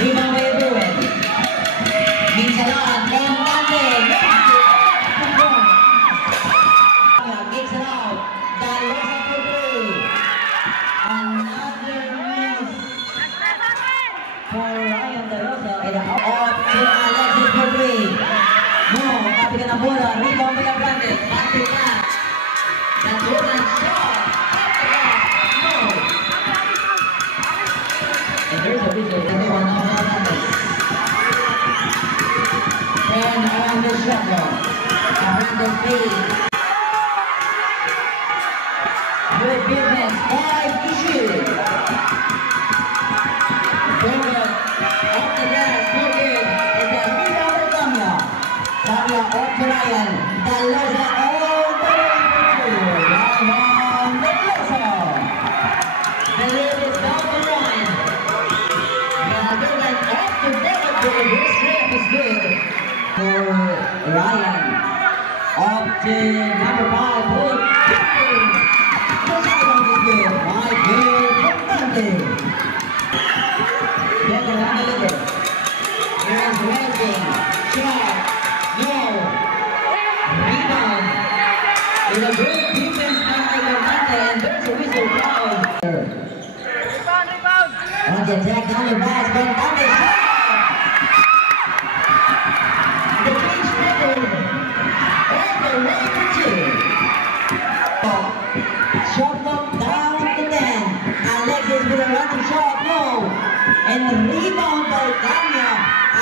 Rebound by Bruin. Minsalan, Constante. Kicks it out. Dalosa for three. Another miss for Ryan Dalosa. And out to Alexis for three. No, copy ka na bola. Rebound by Abrantes. Back to back. That's a shot. No. And there's a whistle. Everyone knows Abrantes. And on the shot clock. Abrantes lead. Good business. 5 issues. Forward. Off the glass. No good. And the rebound by Damia. Damia off to Ryan. Dalosa all the way to Ryan Dalosa. The lead is down to one. Galdogan off to David. This trip is good for Ryan. Off to number 5. Pulling. The second is good. Michael Constante. Get the line a little. Here's Welding. Shot. No. Rebound. With a good defense by Constante, and there's a whistle foul. Rebound. On the attack down the pass, Constante shot. The pinch middle. All the way to 2. Shot clock down to 10. Alexis with a running shot, no. And rebound by Damia.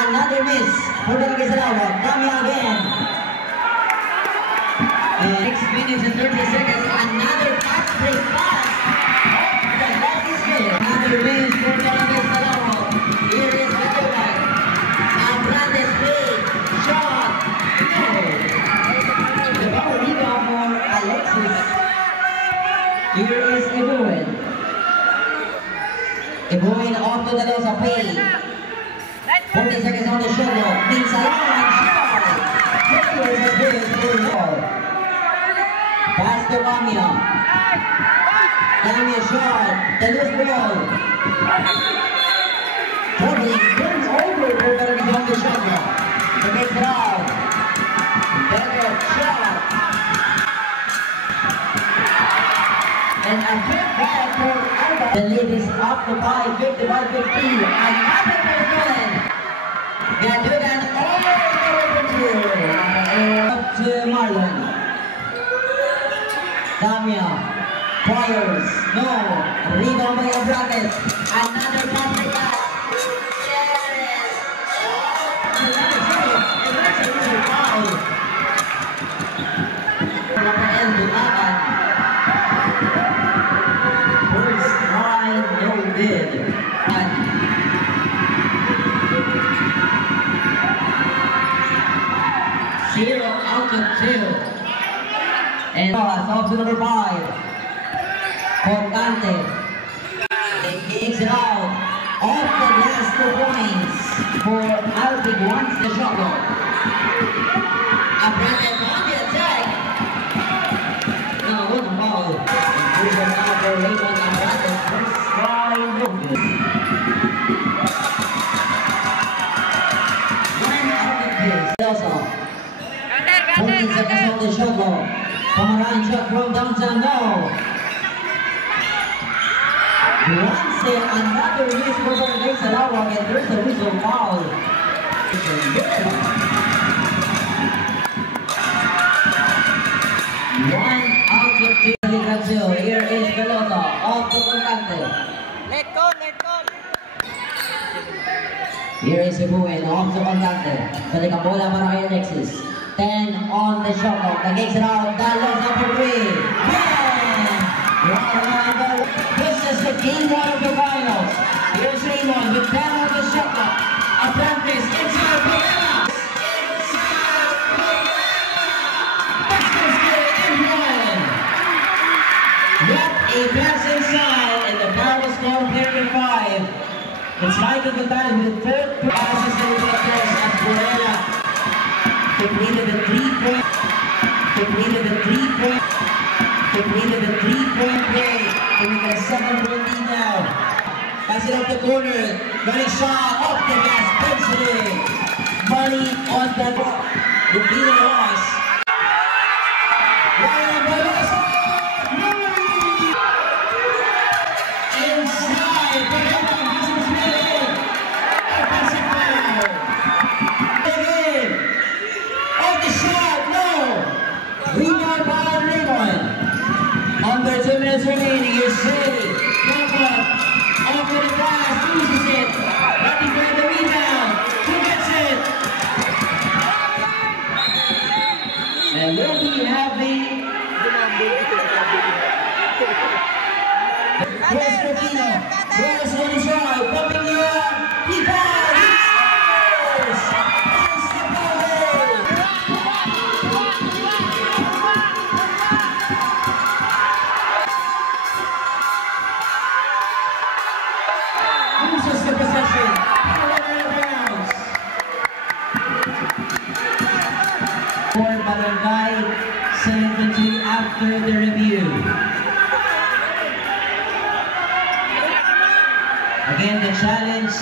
Another miss for the Giselawa. Damia again. 6 minutes and 30 seconds. Another fast break pass. The ball is good. Another miss for the Giselawa. Here is Galdogan. Abrantes lead. Shot. No. The ball rebound for Alexis. Here is Ibuin. Ibuin off to Dalosa pay. 40 seconds on the shot clock. Minsalan shot. Here's a good for pass to Damia. Damia shot. The loose ball. Dribbling. Turns over for Bernice on the shot clock. The makes it out. Better shot. And a quick ball for Alba. The lead is up to 5, 51-15. Another person. Galdogan all the way to 2. Up to Marlon. Damia. Fires. No. Rebound by Abrantes. Another pass back. Yes. Another second. And that's a little foul. Rafael Dulacan. First try, no good. And 0 out of 2. And off to number 5. Constante. It kicks it out. Off the last 2 points for Alvin once the shot clock. Abrantes on the attack. No, what a ball. There's another Raymond Abrantes. First try, no good. 1 out of 2. Also, 14 seconds on the shot clock. Pomeran shot from downtown, no. Once another miss for the Giselawa, and there's a whistle foul. 1 out of 2. Here is Pelota off to Constante. Let go. Here is Ibuin off to Constante. Balik ang bola para kay Alexis. 10 on the shot clock. The kicks it out. Dalosa for 3. This is the game 1 of the finals. Here's Raymond with 10 on the shot clock. Abrantes inside Pagana. That's good in one. What a pass inside, and the foul was called 35. It's Michael Gonzalez with the 4th passes to the players as Borella completed the 3-point play. And we got a 7-point lead now. Pass it up the corner. Running shot off the gas, penciling. Money on the ball. Rufino Ross. Ryan Veloso. Inside. This is really offensive foul. Again. On the shot. No. Rebound by Raymond. Under 2 minutes remaining. Here's Shady. Off to the pass. Uses it. Looking for the rebound. Who gets it? And we'll be having Chris Rufino. Throws on his right. Pumping the air. He fouls. He scores. It's the ball. Loses the possession. For Barangay 73 after the review. Again, the challenge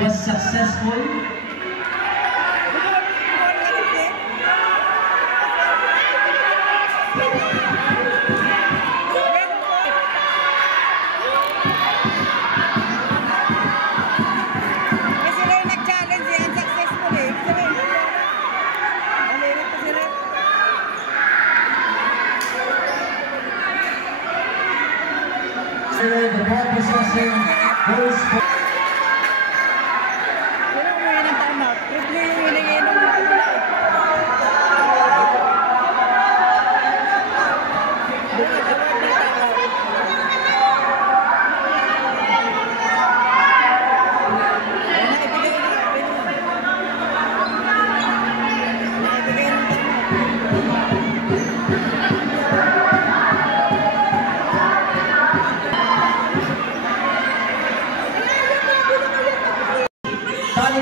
was successful. The ball possession goes for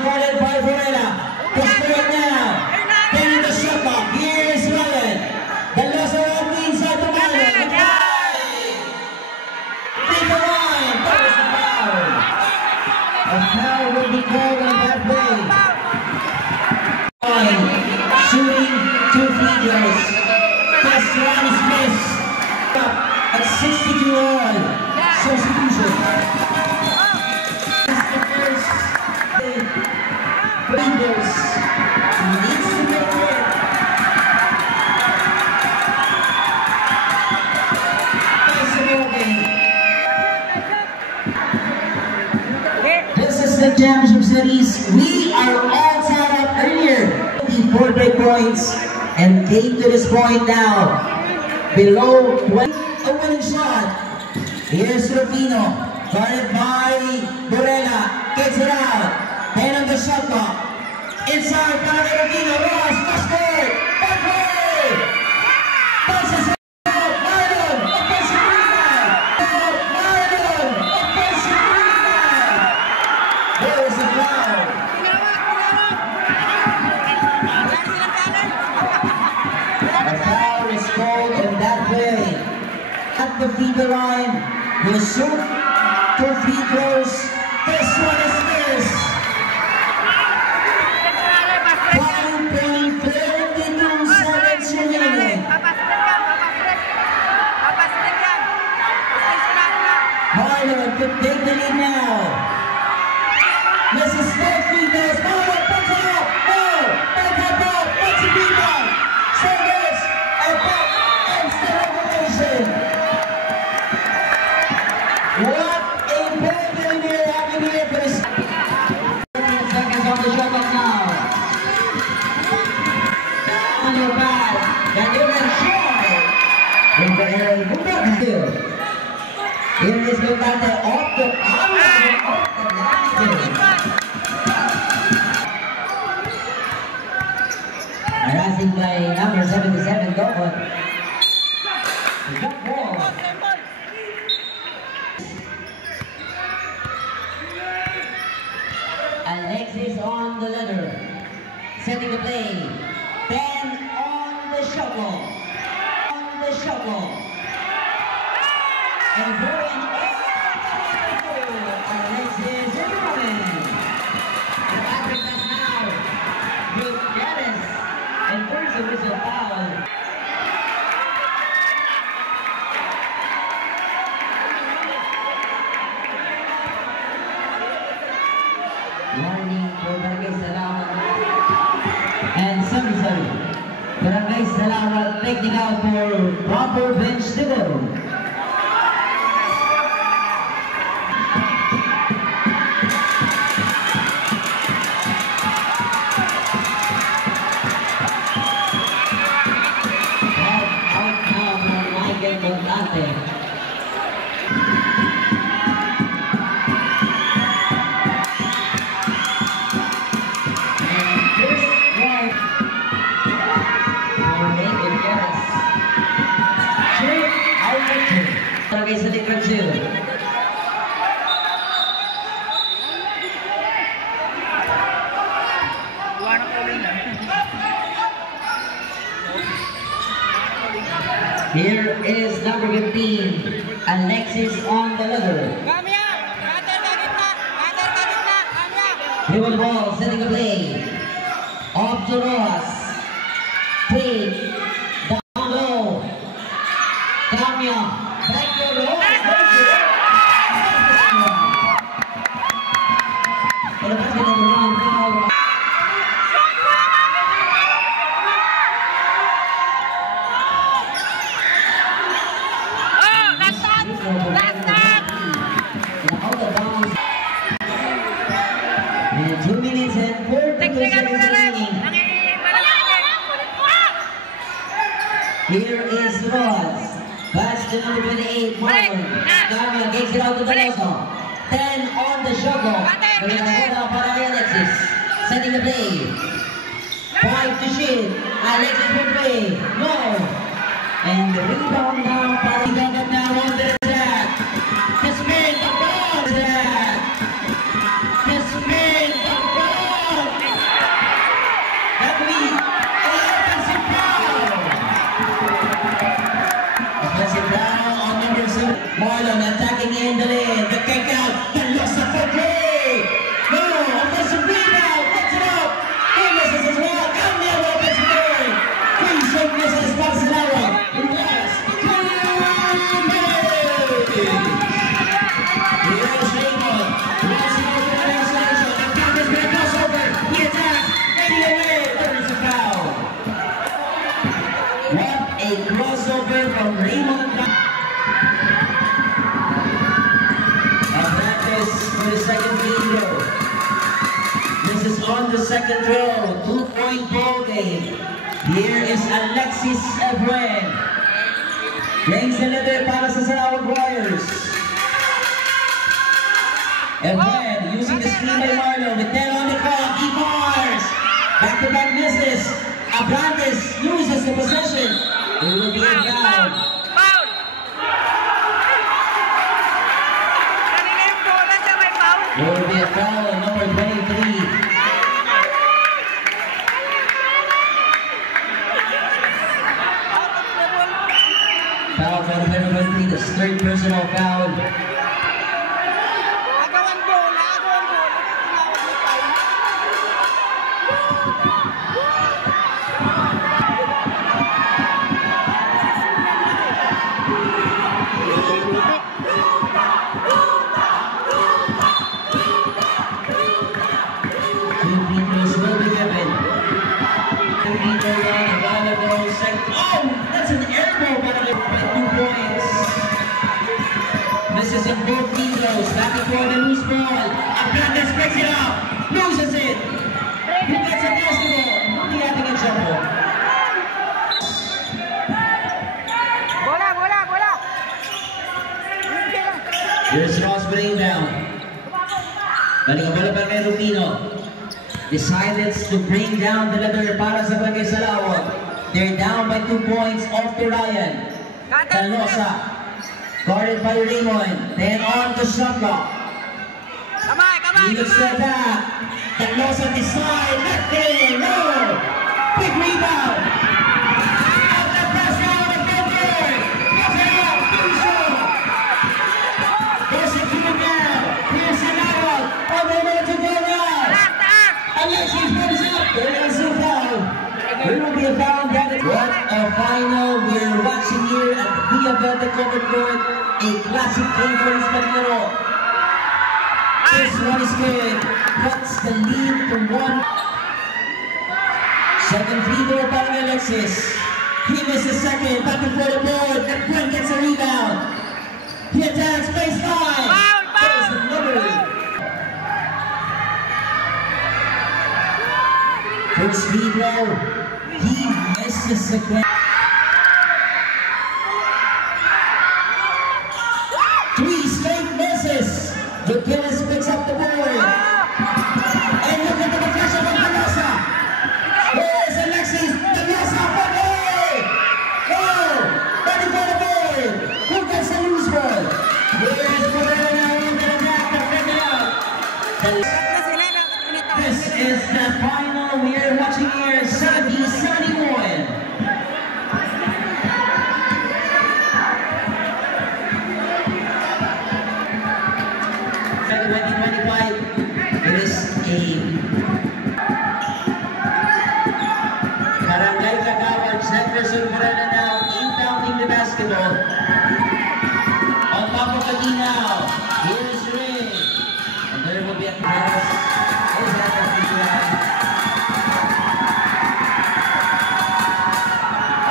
guarded by Varela. Push for it now. Getting the shot clock. Here is Ryan. The loss around the inside the line. Take the line. That was a foul. A foul will be called on that play. Shooting 2 free throws. First one is missed. At 62 all. Substitution. Windows needs to make it. This is the championship series. We are all tied up earlier. 4 break points and came to this point now. Below 20. A winning shot. Here's Rufino. Guarded by Borella. Gets it out. 10 on the shot clock. Inside, Rufino. Ross, basket. Backway. Passes it out. Marlon. Offensive rebound. Marlon. Offensive rebound. There is a foul. A foul is called on that play. At the free line, will shoot 2 free throws. This one is missed. 5.32 seconds remaining. Marlon could take the lead now. Mrs. Smith rebounds. Marlon puts it up. No. Back up. What's the rebound? Sanders. And back. And still regulation. What a ball game we're having here for this. 15 seconds on the shot clock now. On your pass. Daniel Shore. In the air. Here is Gutante off the harassing by number 77, Dogon. Good ball. Alexis on the ladder. Setting the play. 10 on the shovel. And going Alexis Ruben. Warning for Barangay Salamat. And sorry. Barangay Salamat technical for proper bench to go. Barangay sa Liquor 2. Here is number 15, Alexis on the leather. He will ball, setting a play. Off to Ross. Play. Down low. Kamya. Back to Ross. And 2 minutes and 42 seconds remaining. Here is Ross. Pass to number 28, Marlon. Kamya takes it out to Daloso. 10 on the shuttle. Venezuela para Alexis. Setting the play. 5 to shoot. Alexis will play. No. And the rebound now para Gagat now on the attack. To spin the ball. To spin the ball. That will be an offensive foul. Offensive foul on number 7. Marlon attacking in the lane. The kick out. The loss of the play. No. Offensive rebound. Gets it up. He misses as well. And the other offensive play. Free shot misses. Barcelona. A crossover from Raymond. A practice for the second free throw. This is on the second row. 2-point ball game. Here is Alexis Ebuen. Brings the leather para sa Sarawak Warriors. Ebuen using the screen by Marlon with 10 on the clock. He bars. Back-to-back misses. Abrantes loses the possession. It will be a foul. There will be a foul on number 23. Foul for number 23, the third personal foul. Oh, that's an air ball, but 2 points. Misses in both windows. Back and forth, the loose ball. Abrantes picks it up, loses it. He gets a basketball. Hindi having a jumble. Bola. Here's Ross bringing down. Balik ang bola para kay Rufino. Decided to bring down the leather para sa Barangay Salawat. They're down by 2 points off to Ryan. Dalosa. Guarded by Raymond. Then on to Shaka. He looks to attack. Dalosa decide. Left in. No. Quick rebound. Out the press on the court. Gets it up. Pinso. Goes it to him now. Here's Salawat. On the way to Goras. Alexis comes up. There is a foul. There will be a foul. What a final we're watching here at Via Verde Covered Court. A classic game for Espanol. This one is good. Cuts the 1. Second free throw by Alexis. He misses second, batting for the board, and Brent gets a rebound. He attacks baseline. There's another. First free throw, he misses again. 3 straight misses. Gutierrez picks up the board. And look at the pressure from Tolosa. Here's Alexis. Tolosa for goal. Goal. Ready for the board. Who gets the loose ball? Here's Morena into the back to pick it up. This is the final we are watching here. 70-71. 2025, it is a Barangay Kagawad, Jefferson Morena now inbounding the basketball. On top of the D now, here is Ray. And there will be a pass. Is that a free line?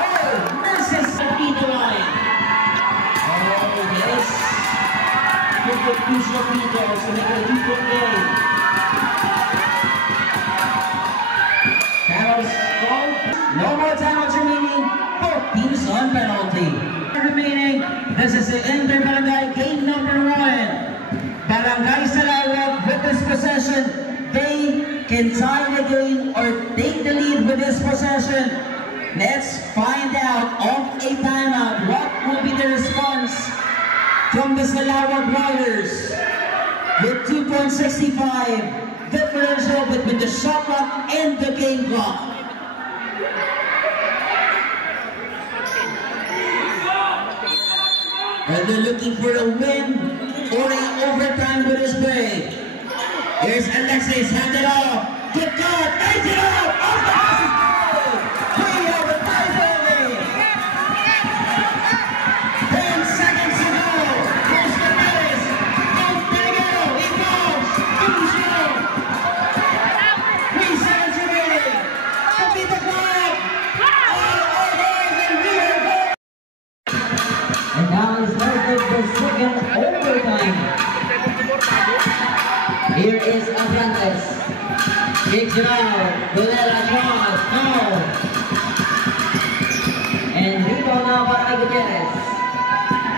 Oh, misses the free line. Oh, yes. Good use of free throws to make it a 2-point game. Fouls called. No more timeouts remaining. Both teams on penalty. Remaining. This is the Inter-Barangay game number 1. Barangay Salawag with this possession. They can tie the game or take the lead with this possession. Let's find out of a timeout. What will be the response from the Salawag Warriors with 2.65 differential between the shot clock and the game clock. And they're looking for a win or an overtime with this play. Here's Alexis, hand it off. Good God, nice it off! Off the basket! We have a tie only! 10 seconds to go! Here's Gutierrez! Don't bang it out! He goes! 2-0! 3 seconds remaining! Complete the clock! All overs and we are going! And now is started the second overtime. Here is Abrantes. Kicks it out. Villela draws. No. And rebound now by Gutierrez.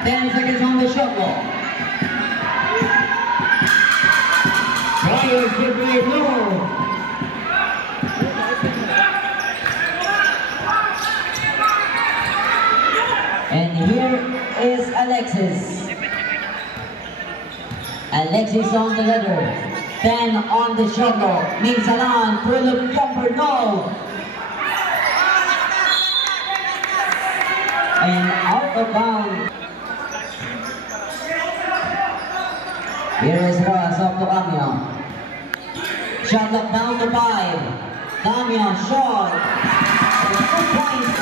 10 seconds on the shot clock. Warriors give way low. And here is Alexis. Alexis on the ladder. 10 on the shot clock. Minsalan, pull-up jumper, no. And out of bounds. Here is Rojas off to Camion. Shot clock down to 5. Camion shot. And 2 points.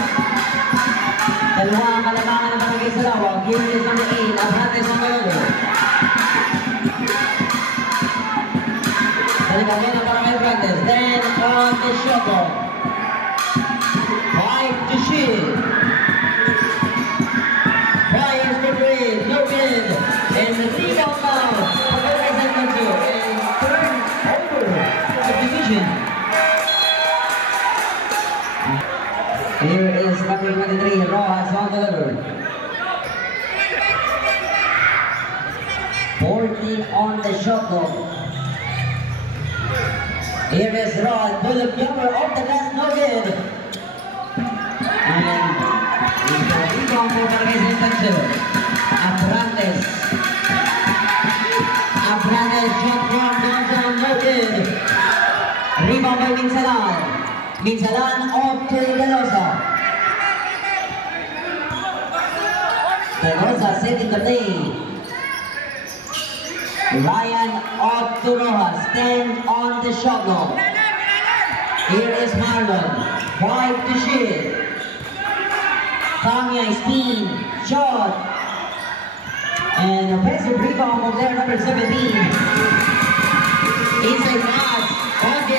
Dalawang kalamangan ng Barangay Salawag. Here is number 8. Abrantes on the ladder. Again para may Abrantes. Then on the shot clock. 5 to shoot. Fires for 3. No good. And the rebound now. Barangay Salawag. And turn over the division. Here is number 23. Rojas on the ladder. 14 on the shot clock. Here is Rod, pull-up jumper off the glass, no good. And he's going to rebound for Barangay Salawag. Abrantes. Abrantes shot from downtown, no good. Rebound by Minsalan. Minsalan off to Tolosa. Tolosa setting the play. Ryan off to Rojas, 10 on the shot clock. Here is Marlon, 5 to shoot. Tanya spin, shot. And offensive rebound from their number 17. Inside pass, on the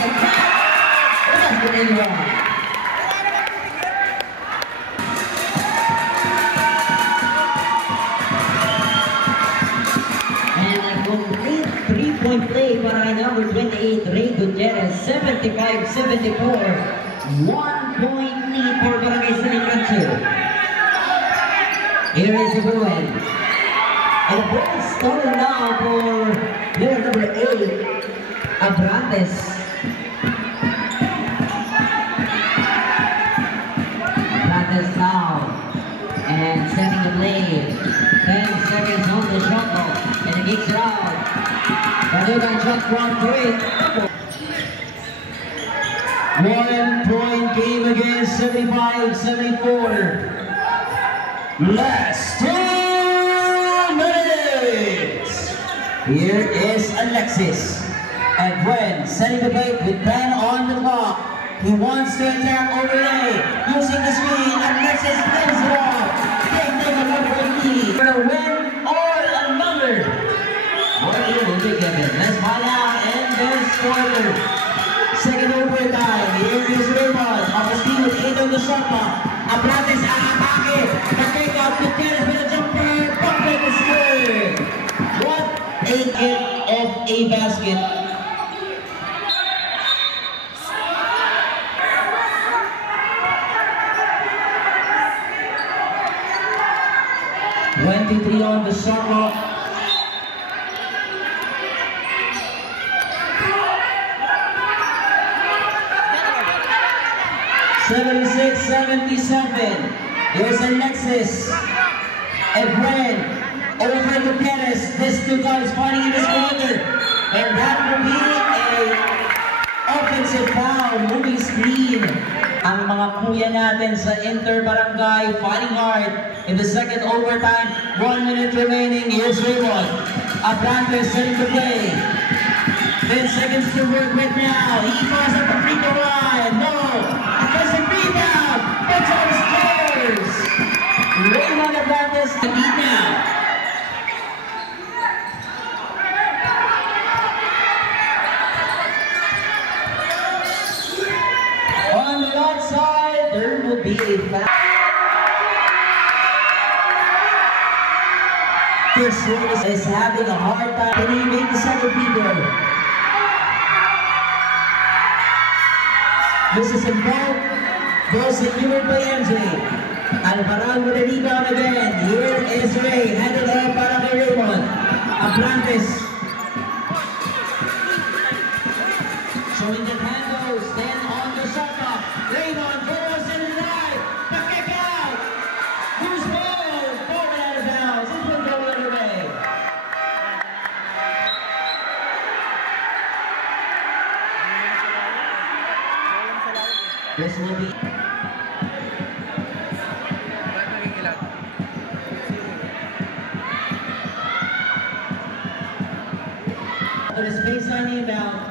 Ray Gutierrez, 75-74. 1-point lead for Barangay Saligan 2. Here is Ruben. And the ball is stolen now for player number 8, Abrantes. Abrantes now. And setting the play. 10 seconds on the shot clock. And he kicks it out. Baliban shot from 3. 1-point game against 75-74. Last 2 minutes. Here is Alexis. And Gwen setting the bait with 10 on the clock. He wants to attack overlay. Using the screen, Alexis plays it off. They take another lead. For a win or another. What will be given? Let's find out in this quarter. Second overtime. Here is Raymond. Augustine with 8 on the shot clock. Abrantes atake. Take out Gutierrez with a jumper. Bucket is good. What a hit of a basket. 23 on the shot clock. (76-77). Here's Alexis. Efren over Gutierrez. These two guys fighting in this quarter. And that will be a offensive foul. Moving screen. Ang mga kuya natin sa Inter-Barangay fighting hard in the second overtime. 1 minute remaining. Here's Raymond. Abrantes setting the play. 10 seconds to work with now. He falls at the free throw line. No. Offensive rebound. That's all the scores. Raymond Abrantes to lead now. On the outside, there will be a foul. Chris is having a hard time. Can he make the second free throw? This is involved. Ball secured by MJ. Alvarado with a rebound again. Here is Ray. Handed off para kay Raymond. Abrantes. Showing the handles. Then on the shot clock. Raymond goes in the right. The kick out. Who's ball? Ball out of bounds. It will go the other way. This will be. To the space line inbound.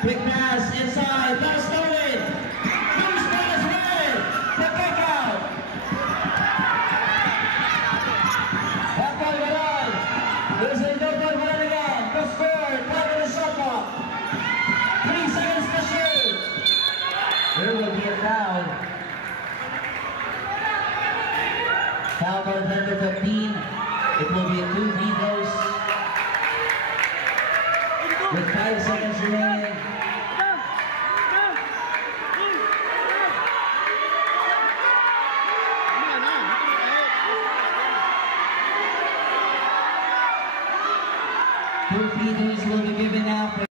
Quick pass inside. Ball stolen. Loose pass red. The kick out. That ball went on. There's a no ball went on again. The score. Top of the shot clock. 3 seconds to shoot. There will be a foul. Foul by number 15. It will be a 2 free throws. With 5 seconds remaining. Two free throws will be given out.